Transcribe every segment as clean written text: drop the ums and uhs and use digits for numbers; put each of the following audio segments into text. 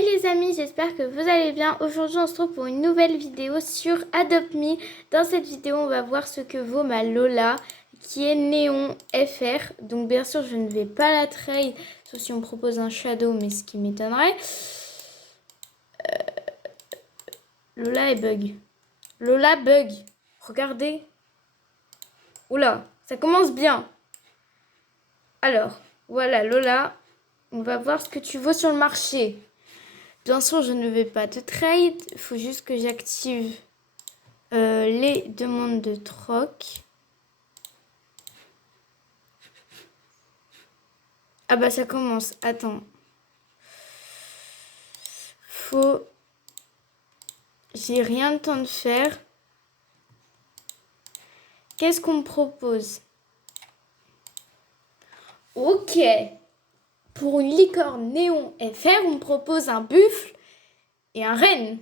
Hey les amis, j'espère que vous allez bien. Aujourd'hui, on se retrouve pour une nouvelle vidéo sur Adopt Me. Dans cette vidéo, on va voir ce que vaut ma Lola, qui est Néon FR. Donc bien sûr, je ne vais pas la trade, sauf si on me propose un Shadow, mais ce qui m'étonnerait. Lola est bug. Lola bug. Regardez. Oula, ça commence bien. Alors, voilà Lola. On va voir ce que tu vaux sur le marché. Bien sûr, je ne vais pas te trade. Il faut juste que j'active les demandes de troc. Ah bah ça commence. Attends. J'ai rien le temps de faire. Qu'est-ce qu'on me propose? Ok. Pour une licorne néon FR, on me propose un buffle et un renne.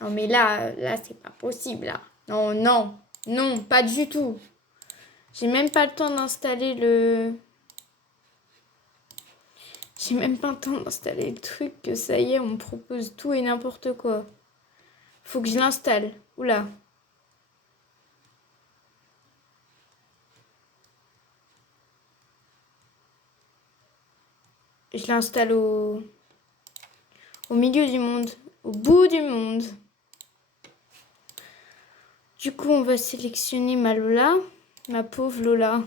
Non mais là c'est pas possible là. Non, non, non, pas du tout. J'ai même pas le temps d'installer le... J'ai même pas le temps d'installer le truc que ça y est, on me propose tout et n'importe quoi. Faut que je l'installe. Oula. Je l'installe au milieu du monde. Au bout du monde. Du coup, on va sélectionner ma Lola. Ma pauvre Lola.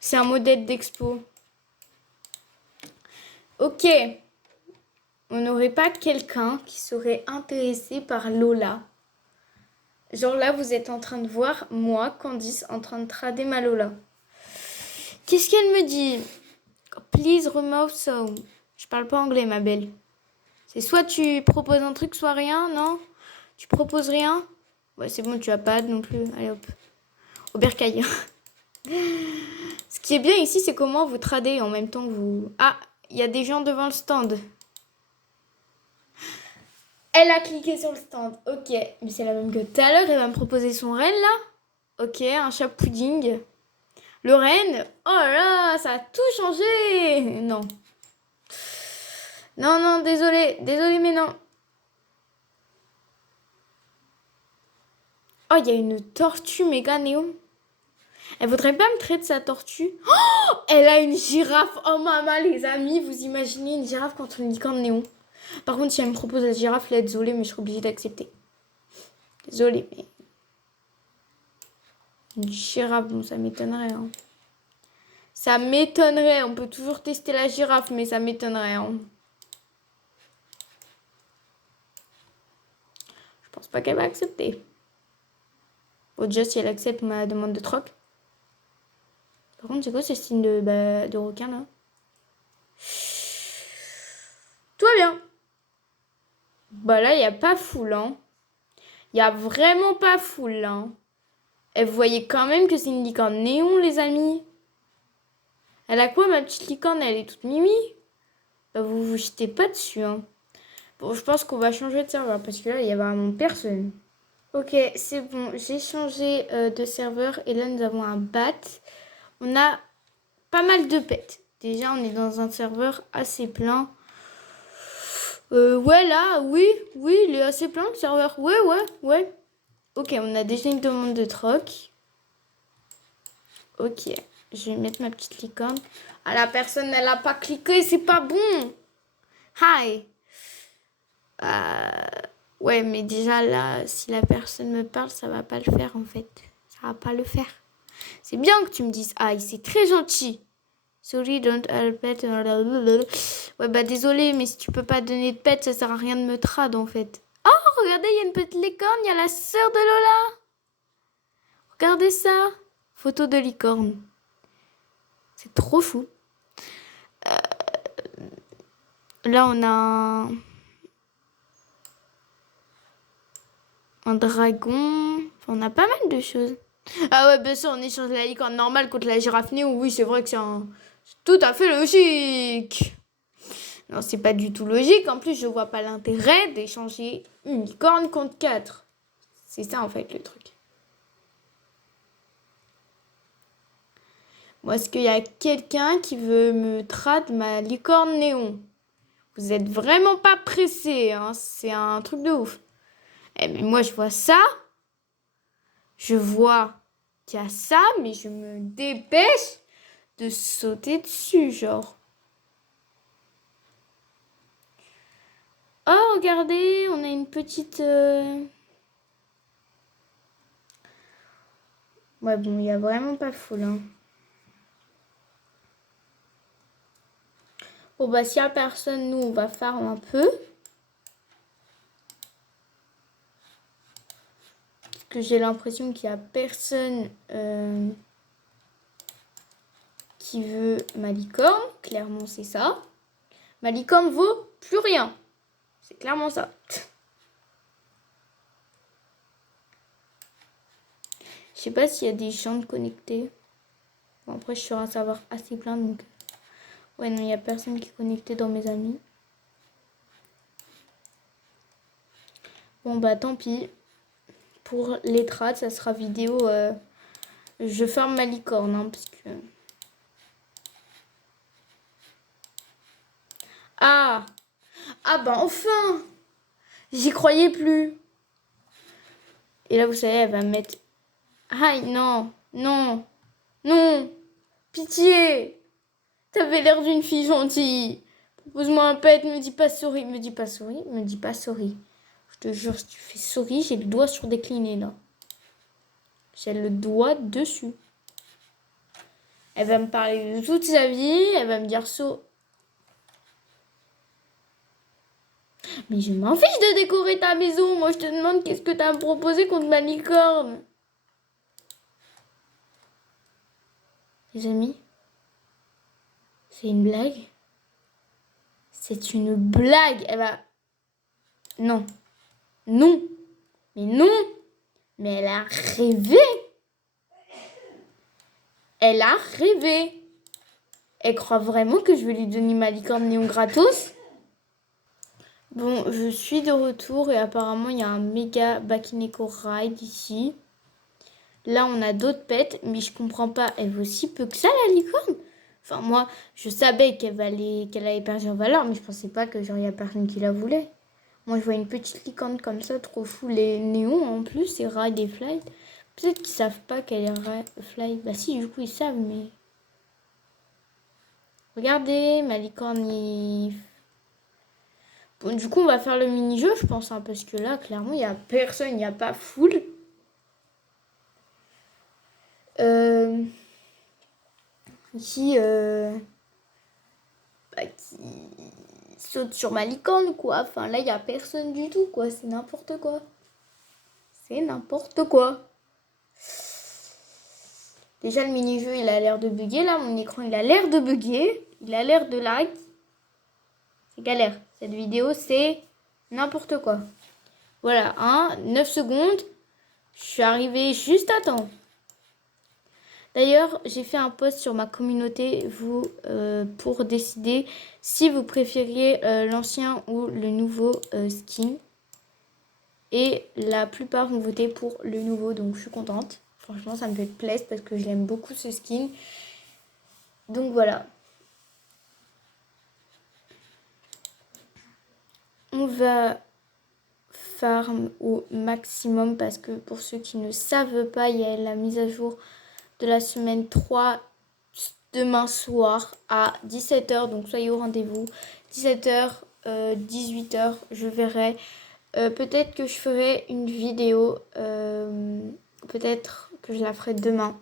C'est un modèle d'expo. Ok. On n'aurait pas quelqu'un qui serait intéressé par Lola. Genre là, vous êtes en train de voir moi, Candice, en train de trader ma Lola. Qu'est-ce qu'elle me dit? Please remove some. Je parle pas anglais, ma belle. C'est soit tu proposes un truc, soit rien, non? Tu proposes rien? Ouais, c'est bon, tu as pas non plus. Allez hop. Au bercail. Ce qui est bien ici, c'est comment vous tradez en même temps que vous... Ah, il y a des gens devant le stand. Elle a cliqué sur le stand. Ok. Mais c'est la même que tout à l'heure. Elle va me proposer son renne, là. Ok, un chat pudding. Le renne. Oh là là, ça a tout changé. Non. Non, non, désolé. Désolé, mais non. Oh, il y a une tortue méga néon. Elle voudrait pas me traiter de sa tortue. Oh, elle a une girafe. Oh maman, les amis, vous imaginez une girafe contre une licorne néon. Par contre, si elle me propose la girafe, là, désolée, mais je serai obligée d'accepter. Désolée, mais... Une girafe, bon, ça m'étonnerait. Hein. Ça m'étonnerait. On peut toujours tester la girafe, mais ça m'étonnerait. Hein. Je pense pas qu'elle va accepter. Bon, déjà, si elle accepte ma demande de troc. Par contre, c'est quoi ce signe de requin, là? Tout va bien. Bah là, il n'y a pas foule, hein. Il n'y a vraiment pas foule, hein. Et vous voyez quand même que c'est une licorne néon, les amis. Elle a quoi, ma petite licorne? Elle est toute mimi. Bah, vous vous jetez pas dessus, hein. Bon, je pense qu'on va changer de serveur parce que là, il y a vraiment personne. Ok, c'est bon. J'ai changé de serveur et là, nous avons un bat. On a pas mal de pets. Déjà, on est dans un serveur assez plein. Ouais, là, oui, il est assez plein le serveur. Ouais. Ok, on a déjà une demande de troc. Ok, je vais mettre ma petite licorne. Ah, la personne, elle a pas cliqué, c'est pas bon. Hi. Ouais, mais déjà là, si la personne me parle, ça va pas le faire en fait. Ça va pas le faire. C'est bien que tu me dises hi, c'est très gentil. Sorry, don't help it. Ouais, bah désolé, mais si tu peux pas donner de pet, ça sert à rien de me trad en fait. Oh, regardez, il y a une petite licorne, il y a la sœur de Lola. Regardez ça. Photo de licorne. C'est trop fou. Là, on a un dragon. Enfin, on a pas mal de choses. Ah ouais, bien sûr, on échange la licorne normale contre la girafe néo. Oui, c'est vrai que c'est tout à fait logique. Non, c'est pas du tout logique. En plus, je vois pas l'intérêt d'échanger une licorne contre 4. C'est ça, en fait, le truc. Moi, est-ce qu'il y a quelqu'un qui veut me trad ma licorne néon? Vous êtes vraiment pas pressé, hein. C'est un truc de ouf. Eh, mais moi, je vois ça. Je vois qu'il y a ça, mais je me dépêche de sauter dessus, genre. Oh, regardez, on a une petite... Ouais, bon, il n'y a vraiment pas foule, hein. Bon, bah, s'il n'y a personne, nous, on va faire un peu. Parce que j'ai l'impression qu'il n'y a personne qui veut ma licorne. Clairement, c'est ça. Ma licorne vaut plus rien. C'est clairement ça. Je sais pas s'il y a des gens connectés. Bon, après, je suis sur un serveur assez plein, donc... Ouais, non, il n'y a personne qui est connecté dans mes amis. Bon, bah, tant pis. Pour les trades, ça sera vidéo... Je ferme ma licorne, hein, parce que... Ah! Ah, bah, enfin! J'y croyais plus. Et là, vous savez, elle va me mettre... Aïe, non, non, non, pitié. T'avais l'air d'une fille gentille. Propose-moi un pet, me dis pas sorry, me dis pas sorry, me dis pas sorry. Je te jure, si tu fais sorry, j'ai le doigt sur décliné, là. J'ai le doigt dessus. Elle va me parler de toute sa vie, elle va me dire so. Mais je m'en fiche de décorer ta maison. Moi, je te demande qu'est-ce que t'as à me proposer contre ma licorne. Les amis, c'est une blague. C'est une blague. Elle va... Non. Non. Mais non. Mais elle a rêvé. Elle a rêvé. Elle croit vraiment que je vais lui donner ma licorne néon gratos? Bon, je suis de retour et apparemment, il y a un méga Bakineko Ride ici. Là, on a d'autres pets, mais je comprends pas. Elle vaut si peu que ça, la licorne? Enfin, moi, je savais qu'elle allait perdu en valeur, mais je pensais pas que genre, il y a personne qui la voulait. Moi, je vois une petite licorne comme ça, trop fou. Les néons, en plus, c'est Ride et Fly. Peut-être qu'ils savent pas qu'elle est Fly. Bah si, du coup, ils savent, mais... Regardez, ma licorne, Bon, du coup, on va faire le mini-jeu, je pense, hein, parce que là, clairement, il n'y a personne, il n'y a pas foule. Qui saute sur ma licorne, quoi. Enfin, là, il n'y a personne du tout, quoi. C'est n'importe quoi. C'est n'importe quoi. Déjà, le mini-jeu, il a l'air de bugger. Là, mon écran, il a l'air de bugger. Il a l'air de lag. C'est galère. Cette vidéo, c'est n'importe quoi. Voilà, 9 secondes. Je suis arrivée juste à temps. D'ailleurs, j'ai fait un post sur ma communauté pour décider si vous préfériez l'ancien ou le nouveau skin. Et la plupart vont voter pour le nouveau, donc je suis contente. Franchement, ça me fait plaisir parce que j'aime beaucoup ce skin. Donc voilà. On va farm au maximum parce que pour ceux qui ne savent pas, il y a la mise à jour de la semaine 3 demain soir à 17h. Donc soyez au rendez-vous. 17h, 18h, je verrai. Peut-être que je ferai une vidéo. Peut-être que je la ferai demain.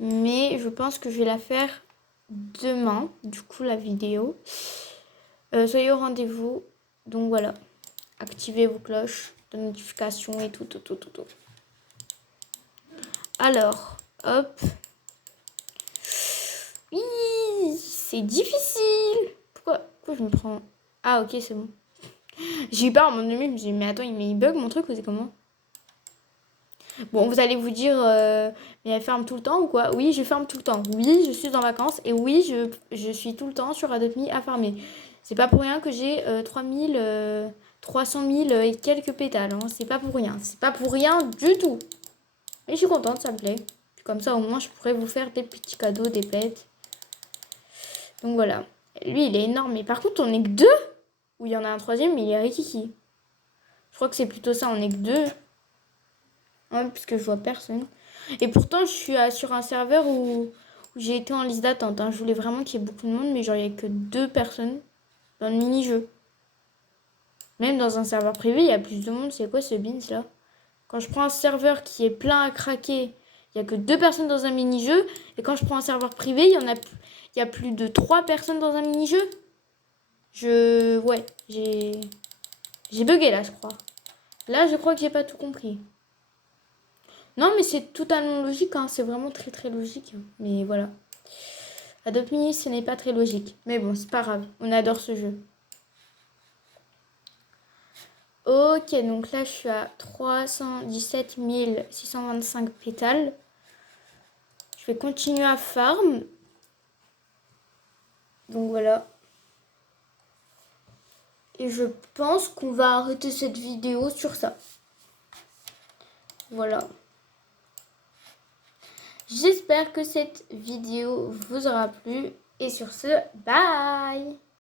Mais je pense que je vais la faire demain. Du coup, la vidéo. Soyez au rendez-vous. Donc voilà. Activez vos cloches de notification et tout. Alors, hop. Oui, c'est difficile. Pourquoi je me prends... Ah, ok, c'est bon. J'ai eu peur à mon demi, je me suis dit, mais attends, il bug mon truc ou c'est comment? Bon, vous allez vous dire, mais elle ferme tout le temps ou quoi? Oui, je ferme tout le temps. Oui, je suis en vacances. Et oui, je suis tout le temps sur Adopt Me à farmer. C'est pas pour rien que j'ai 300 000 et quelques pétales. Hein. C'est pas pour rien. C'est pas pour rien du tout. Et je suis contente, ça me plaît. Comme ça, au moins, je pourrais vous faire des petits cadeaux, des pets. Donc voilà. Lui, il est énorme. Mais par contre, on est que deux. Ou il y en a un troisième, mais il est Rikiki. Je crois que c'est plutôt ça, on est que deux. Ouais, parce que je vois personne. Et pourtant, je suis sur un serveur où j'ai été en liste d'attente. Hein. Je voulais vraiment qu'il y ait beaucoup de monde, mais genre, il n'y a que 2 personnes dans le mini-jeu. Même dans un serveur privé, il y a plus de monde. C'est quoi ce beans là? Quand je prends un serveur qui est plein à craquer, il n'y a que 2 personnes dans un mini-jeu. Et quand je prends un serveur privé, il y a plus de 3 personnes dans un mini-jeu. Ouais, j'ai bugué là, je crois. Là, je crois que j'ai pas tout compris. Non, mais c'est totalement logique, hein. C'est vraiment très très logique. Mais voilà. Adopt Mini, ce n'est pas très logique. Mais bon, c'est pas grave. On adore ce jeu. Ok, donc là, je suis à 317 625 pétales. Je vais continuer à farm. Donc voilà. Et je pense qu'on va arrêter cette vidéo sur ça. Voilà. J'espère que cette vidéo vous aura plu. Et sur ce, bye!